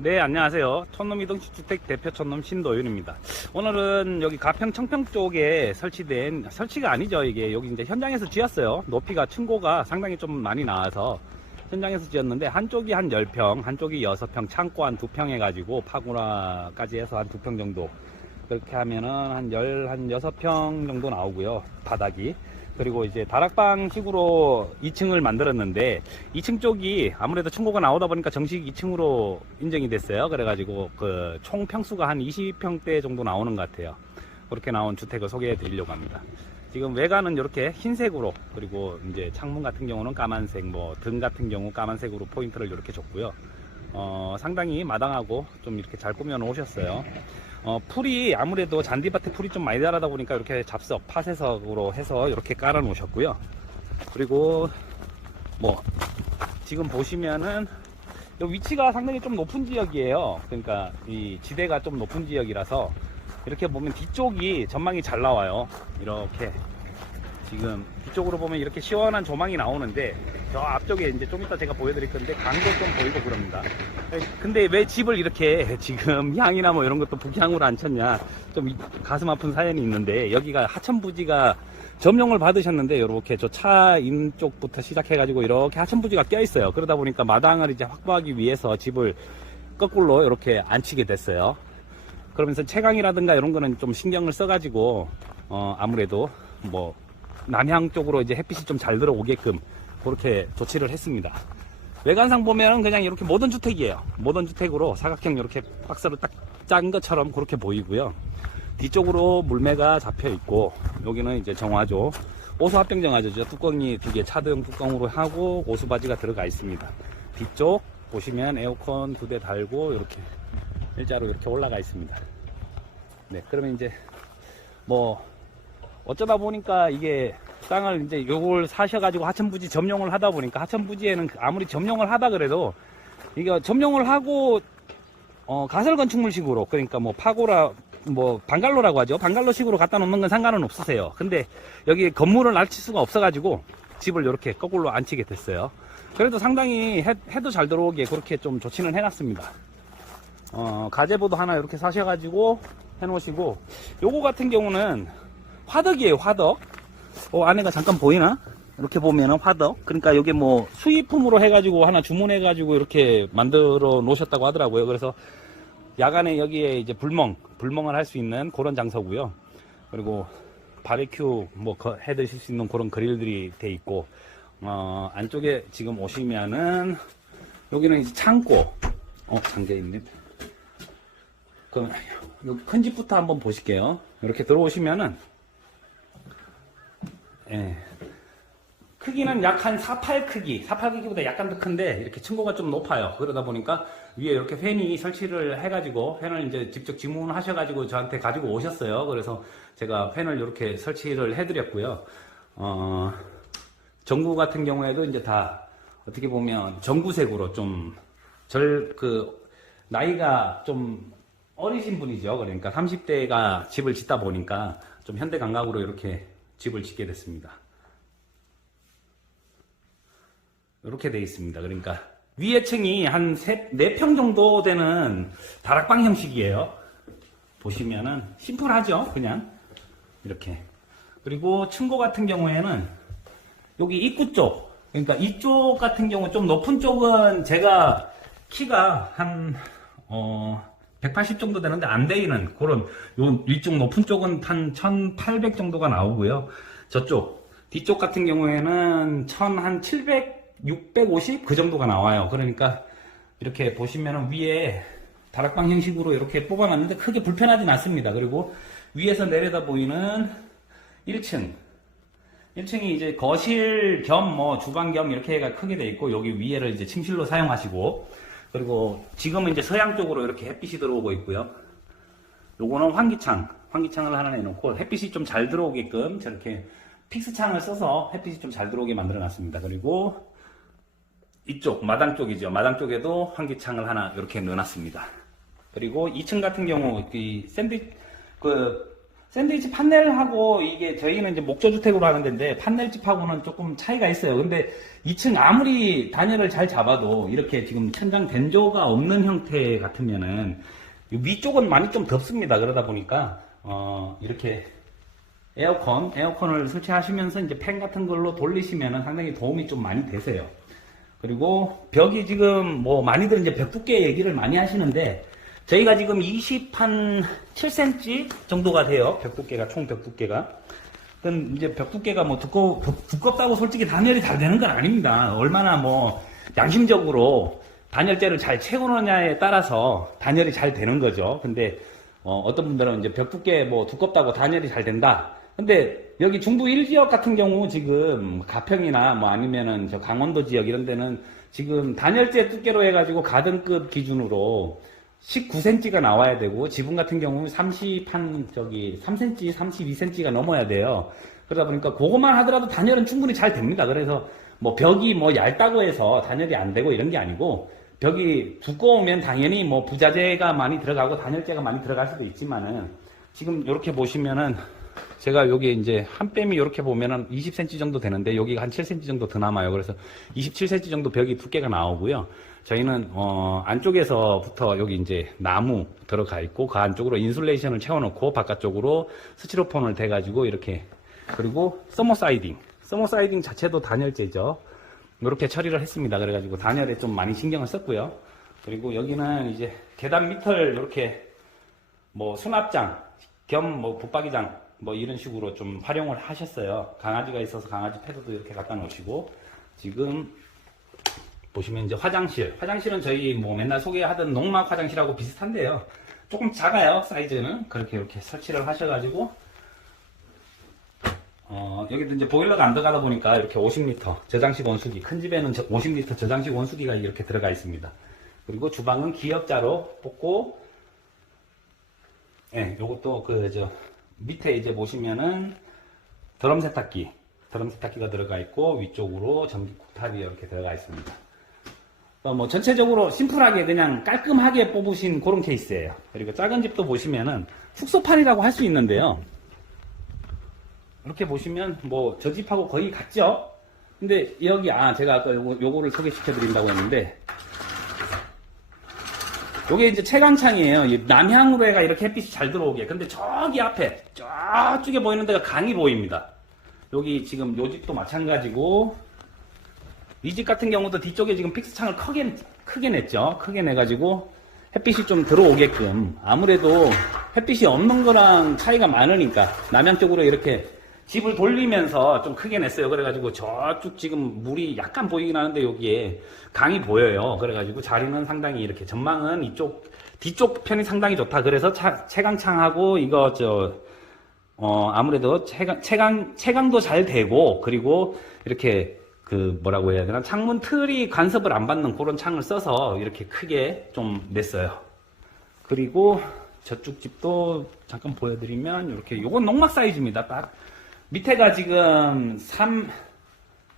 네, 안녕하세요. 촌놈 이동주택 대표 촌놈 신도윤입니다. 오늘은 여기 가평 청평 쪽에 설치된, 설치가 아니죠. 이게 여기 이제 현장에서 지었어요. 높이가 층고가 상당히 좀 많이 나와서 현장에서 지었는데, 한쪽이 한 10평, 한쪽이 6평, 창고 한 2평 해가지고 파고라까지 해서 한 2평 정도. 그렇게 하면은 한 6평 정도 나오고요. 바닥이. 그리고 이제 다락방식으로 2층을 만들었는데 2층 쪽이 아무래도 층고가 나오다 보니까 정식 2층으로 인정이 됐어요. 그래가지고 그 총 평수가 한 20평대 정도 나오는 것 같아요. 그렇게 나온 주택을 소개해 드리려고 합니다. 지금 외관은 이렇게 흰색으로, 그리고 이제 창문 같은 경우는 까만색, 뭐 등 같은 경우 까만색으로 포인트를 이렇게 줬고요. 상당히 마당하고 좀 이렇게 잘 꾸며 놓으셨어요. 풀이 아무래도 잔디밭에 풀이 좀 많이 자라다 보니까 이렇게 잡석, 파쇄석으로 해서 이렇게 깔아 놓으셨고요. 그리고 뭐 지금 보시면은 이 위치가 상당히 좀 높은 지역이에요. 그러니까 이 지대가 좀 높은 지역이라서 이렇게 보면 뒤쪽이 전망이 잘 나와요. 이렇게 지금 뒤쪽으로 보면 이렇게 시원한 조망이 나오는데, 저 앞쪽에 이제 좀 이따 제가 보여드릴 건데 강도 좀 보이고 그럽니다. 근데 왜 집을 이렇게 지금 향이나 뭐 이런 것도 북향으로 안 쳤냐, 좀 가슴 아픈 사연이 있는데, 여기가 하천부지가 점용을 받으셨는데 이렇게 저 차인 쪽부터 시작해가지고 이렇게 하천부지가 껴있어요. 그러다 보니까 마당을 이제 확보하기 위해서 집을 거꾸로 이렇게 안 치게 됐어요. 그러면서 채광이라든가 이런 거는 좀 신경을 써가지고 아무래도 뭐 남향 쪽으로 이제 햇빛이 좀 잘 들어오게끔 그렇게 조치를 했습니다. 외관상 보면은 그냥 이렇게 모던 주택이에요. 모던 주택으로 사각형 이렇게 박스로 딱 짠 것처럼 그렇게 보이고요. 뒤쪽으로 물매가 잡혀 있고, 여기는 이제 정화조, 오수 합병 정화조죠. 뚜껑이 2개 차등 뚜껑으로 하고 오수바지가 들어가 있습니다. 뒤쪽 보시면 에어컨 2대 달고 이렇게 일자로 이렇게 올라가 있습니다. 네, 그러면 이제 뭐 어쩌다 보니까 이게 땅을 이제 요걸 사셔가지고 하천부지 점용을 하다 보니까, 하천부지에는 아무리 점용을 하다 그래도 이거 점용을 하고 가설 건축물식으로, 그러니까 뭐 파고라, 뭐 방갈로라고 하죠. 방갈로식으로 갖다 놓는 건 상관은 없으세요. 근데 여기 건물을 낮출 수가 없어가지고 집을 이렇게 거꾸로 앉히게 됐어요. 그래도 상당히 해도 잘 들어오게 그렇게 좀 조치는 해놨습니다. 가제보도 하나 이렇게 사셔가지고 해놓으시고, 요거 같은 경우는 화덕이에요. 화덕. 안에가 잠깐 보이나? 이렇게 보면은 화덕. 그러니까 여기 뭐 수입품으로 해가지고 하나 주문해가지고 이렇게 만들어 놓으셨다고 하더라고요. 그래서 야간에 여기에 이제 불멍을 할 수 있는 그런 장소고요. 그리고 바베큐 뭐 해 드실 수 있는 그런 그릴들이 돼 있고, 안쪽에 지금 오시면은 여기는 이제 창고. 잠겨 있네. 그럼 여기 큰 집부터 한번 보실게요. 이렇게 들어오시면은, 예, 크기는 약 한 48 크기, 48 크기보다 약간 더 큰데 이렇게 층고가 좀 높아요. 그러다 보니까 위에 이렇게 팬이 설치를 해가지고, 팬을 이제 직접 주문하셔가지고 저한테 가지고 오셨어요. 그래서 제가 팬을 이렇게 설치를 해드렸고요. 전구 같은 경우에도 이제 다 어떻게 보면 전구색으로 좀 나이가 좀 어리신 분이죠. 그러니까 30대가 집을 짓다 보니까 좀 현대 감각으로 이렇게 집을 짓게 됐습니다. 이렇게 되어 있습니다. 그러니까 위에 층이 한 4평 정도 되는 다락방 형식이에요. 보시면은 심플하죠. 그냥 이렇게. 그리고 층고 같은 경우에는 여기 입구 쪽, 그러니까 이쪽 같은 경우 좀 높은 쪽은 제가 키가 한 180 정도 되는데 안 되는 그런, 요 위쪽 높은 쪽은 한 1800 정도가 나오고요. 저쪽 뒤쪽 같은 경우에는 한 700, 650 그 정도가 나와요. 그러니까 이렇게 보시면은 위에 다락방 형식으로 이렇게 뽑아놨는데 크게 불편하진 않습니다. 그리고 위에서 내려다 보이는 1층이 이제 거실 겸 뭐 주방 겸 이렇게가 크게 돼 있고, 여기 위에를 이제 침실로 사용하시고, 그리고 지금은 이제 서양 쪽으로 이렇게 햇빛이 들어오고 있고요. 요거는 환기창을 하나 내놓고 햇빛이 좀 잘 들어오게끔 저렇게 픽스창을 써서 햇빛이 좀 잘 들어오게 만들어 놨습니다. 그리고 이쪽 마당 쪽이죠. 마당 쪽에도 환기창을 하나 이렇게 넣어놨습니다. 그리고 2층 같은 경우 샌드위치 판넬하고 이게 저희는 이제 목조주택으로 하는 데인데 판넬집하고는 조금 차이가 있어요. 근데 2층 아무리 단열을 잘 잡아도 이렇게 지금 천장 된조가 없는 형태 같으면은 위쪽은 많이 좀 덥습니다. 그러다 보니까 이렇게 에어컨을 설치하시면서 이제 팬 같은 걸로 돌리시면은 상당히 도움이 좀 많이 되세요. 그리고 벽이 지금 뭐 많이들 이제 벽 두께 얘기를 많이 하시는데 저희가 지금 20한 7cm 정도가 돼요. 벽 두께가, 총 벽 두께가. 그건 이제 벽 두께가 뭐 두껍다고 솔직히 단열이 잘 되는 건 아닙니다. 얼마나 뭐 양심적으로 단열재를 잘 채우느냐에 따라서 단열이 잘 되는 거죠. 근데 어떤 분들은 이제 벽 두께 뭐 두껍다고 단열이 잘 된다. 근데 여기 중부 1지역 같은 경우 지금 가평이나 뭐 아니면은 저 강원도 지역 이런 데는 지금 단열재 두께로 해가지고 가등급 기준으로 19cm가 나와야 되고 지붕 같은 경우는 3cm, 32cm가 넘어야 돼요. 그러다 보니까 그것만 하더라도 단열은 충분히 잘 됩니다. 그래서 뭐 벽이 뭐 얇다고 해서 단열이 안 되고 이런 게 아니고 벽이 두꺼우면 당연히 뭐 부자재가 많이 들어가고 단열재가 많이 들어갈 수도 있지만은 지금 이렇게 보시면은 제가 여기 이제 한 뺨이 이렇게 보면은 20cm 정도 되는데 여기가 한 7cm 정도 더 남아요. 그래서 27cm 정도 벽이 두께가 나오고요. 저희는 안쪽에서부터 여기 이제 나무 들어가 있고 그 안쪽으로 인슐레이션을 채워놓고 바깥쪽으로 스티로폼을 대가지고 이렇게 그리고 서머 사이딩 자체도 단열재죠. 이렇게 처리를 했습니다. 그래가지고 단열에 좀 많이 신경을 썼고요. 그리고 여기는 이제 계단 밑을 이렇게 뭐 수납장 겸 뭐 붙박이장 뭐 이런 식으로 좀 활용을 하셨어요. 강아지가 있어서 강아지 패드도 이렇게 갖다 놓으시고 지금 보시면 이제 화장실은 저희 뭐 맨날 소개하던 농막 화장실하고 비슷한데요. 조금 작아요. 사이즈는 그렇게 이렇게 설치를 하셔가지고 여기도 이제 보일러가 안 들어가다 보니까 이렇게 50L 저장식 온수기, 큰 집에는 50L 저장식 온수기가 이렇게 들어가 있습니다. 그리고 주방은 기역자로 뽑고, 예, 요것도 밑에 이제 보시면은 드럼 세탁기가 들어가 있고 위쪽으로 전기 쿡탑이 이렇게 들어가 있습니다. 뭐 전체적으로 심플하게 그냥 깔끔하게 뽑으신 그런 케이스예요. 그리고 작은 집도 보시면은 축소판이라고 할 수 있는데요. 이렇게 보시면 뭐 저 집하고 거의 같죠? 근데 여기 제가 아까 요거를 소개시켜 드린다고 했는데 요게 이제 채광창이에요. 남향으로 해가 이렇게 햇빛이 잘 들어오게. 근데 저기 앞에 저쪽에 보이는 데가 강이 보입니다. 여기 지금 요 집도 마찬가지고 이 집 같은 경우도 뒤쪽에 지금 픽스창을 크게 냈죠. 크게 내가지고 햇빛이 좀 들어오게끔. 아무래도 햇빛이 없는 거랑 차이가 많으니까 남향 쪽으로 이렇게 집을 돌리면서 좀 크게 냈어요. 그래가지고 저쪽 지금 물이 약간 보이긴 하는데 여기에 강이 보여요. 그래가지고 자리는 상당히 이렇게 전망은 뒤쪽 편이 상당히 좋다. 그래서 채광창하고 이거 아무래도 채광도 잘 되고 그리고 이렇게 뭐라고 해야 되나 창문 틀이 간섭을 안 받는 그런 창을 써서 이렇게 크게 좀 냈어요. 그리고 저쪽 집도 잠깐 보여드리면 이렇게 요건 농막 사이즈입니다. 딱 밑에가 지금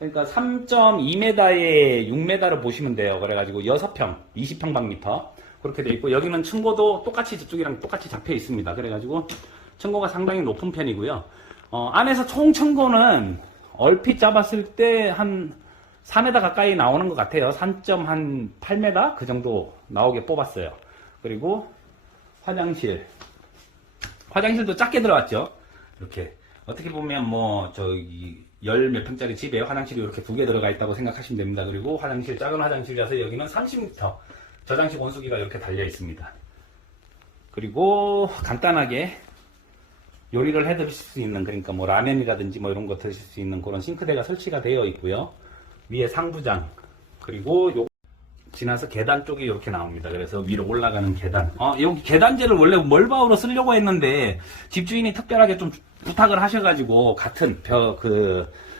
3.2m에 6m를 보시면 돼요. 그래가지고 6평 20평방미터 그렇게 돼 있고 여기는 층고도 똑같이 저쪽이랑 똑같이 잡혀 있습니다. 그래가지고 층고가 상당히 높은 편이고요. 안에서 총 층고는 얼핏 잡았을 때 한 4m 가까이 나오는 것 같아요. 3.8m 그 정도 나오게 뽑았어요. 그리고 화장실도 작게 들어왔죠. 이렇게 어떻게 보면 뭐 열 몇 평짜리 집에 화장실이 이렇게 2개 들어가 있다고 생각하시면 됩니다. 그리고 작은 화장실이라서 여기는 30m 저장식 온수기가 이렇게 달려 있습니다. 그리고 간단하게 요리를 해 드실 수 있는, 그러니까 뭐 라면이라든지 뭐 이런 거 드실 수 있는 그런 싱크대가 설치가 되어 있고요. 위에 상부장, 그리고 지나서 계단 쪽이 이렇게 나옵니다. 그래서 위로 올라가는 계단. 여기 계단재를 원래 멀바우로 쓰려고 했는데 집주인이 특별하게 좀 부탁을 하셔가지고 같은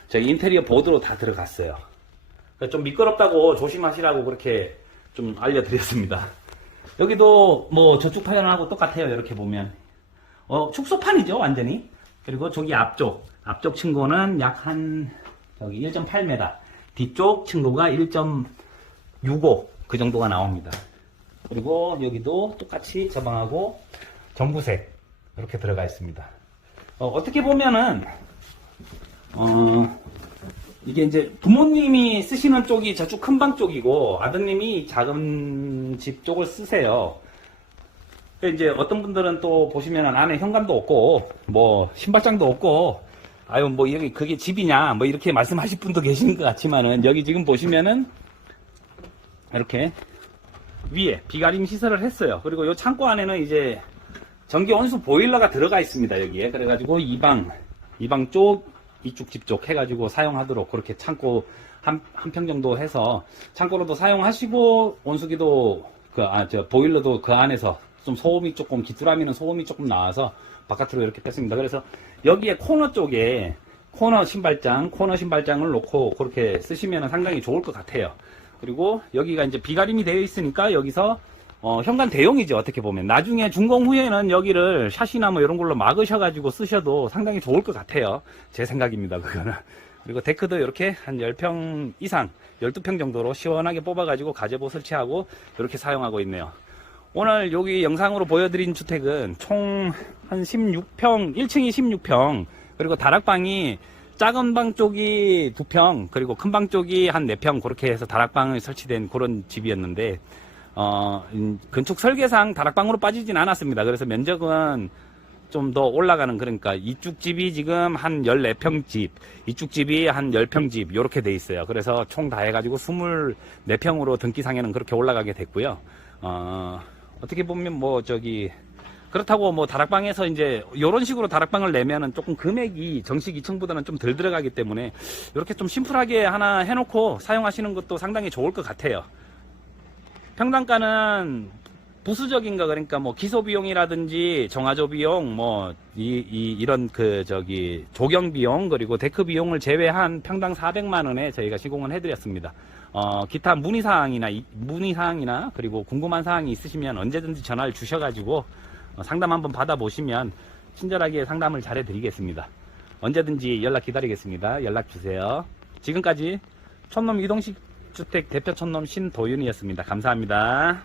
저희 인테리어 보드로 다 들어갔어요. 그러니까 좀 미끄럽다고 조심하시라고 그렇게 좀 알려드렸습니다. 여기도 뭐 저쪽 파편하고 똑같아요. 이렇게 보면 축소판이죠, 완전히. 그리고 저기 앞쪽 층고는 약 1.8m, 뒤쪽 층고가 1.65 그 정도가 나옵니다. 그리고 여기도 똑같이 저 방하고 전구색 이렇게 들어가 있습니다. 어떻게 보면은 이게 이제 부모님이 쓰시는 쪽이 저쪽 큰 방 쪽이고 아드님이 작은 집 쪽을 쓰세요. 근데 이제 어떤 분들은 또 보시면은 안에 현관도 없고 뭐 신발장도 없고 아유 뭐 여기 그게 집이냐 뭐 이렇게 말씀하실 분도 계신 것 같지만은 여기 지금 보시면은 이렇게 위에 비가림 시설을 했어요. 그리고 이 창고 안에는 이제 전기 온수 보일러가 들어가 있습니다. 여기에 그래가지고 이 방 쪽 이쪽 집 쪽 해가지고 사용하도록 그렇게 창고 한 평 정도 해서 창고로도 사용하시고 온수기도 보일러도 그 안에서 좀 소음이 조금 귀뚜라미는 소음이 조금 나와서 바깥으로 이렇게 뺐습니다. 그래서 여기에 코너 쪽에 코너 신발장을 놓고 그렇게 쓰시면 상당히 좋을 것 같아요. 그리고 여기가 이제 비가림이 되어 있으니까 여기서 현관 대용이죠. 어떻게 보면 나중에 준공 후에는 여기를 샷이나 뭐 이런 걸로 막으셔가지고 쓰셔도 상당히 좋을 것 같아요. 제 생각입니다. 그거는. 그리고 데크도 이렇게 한 10평 이상 12평 정도로 시원하게 뽑아가지고 가제보 설치하고 이렇게 사용하고 있네요. 오늘 여기 영상으로 보여드린 주택은 총 한 16평 1층이 16평 그리고 다락방이 작은 방 쪽이 2평 그리고 큰 방 쪽이 한 4평 그렇게 해서 다락방이 설치된 그런 집이었는데 건축 설계상 다락방으로 빠지진 않았습니다. 그래서 면적은 좀 더 올라가는 그러니까 이쪽 집이 지금 한 14평 집, 이쪽 집이 한 10평 집 이렇게 돼 있어요. 그래서 총 다 해가지고 24평으로 등기상에는 그렇게 올라가게 됐고요. 어떻게 보면 뭐 그렇다고 뭐 다락방에서 이제 이런 식으로 다락방을 내면은 조금 금액이 정식 2층보다는 좀 덜 들어가기 때문에 이렇게 좀 심플하게 하나 해놓고 사용하시는 것도 상당히 좋을 것 같아요. 평당가는 부수적인 거 그러니까 뭐 기소 비용이라든지 정화조 비용 뭐 이런 조경 비용 그리고 데크 비용을 제외한 평당 400만 원에 저희가 시공을 해드렸습니다. 기타 문의사항이나 그리고 궁금한 사항이 있으시면 언제든지 전화를 주셔가지고 상담 한번 받아보시면 친절하게 상담을 잘 해드리겠습니다. 언제든지 연락 기다리겠습니다. 연락 주세요. 지금까지 촌놈 이동식 주택 대표 촌놈 신도윤이었습니다. 감사합니다.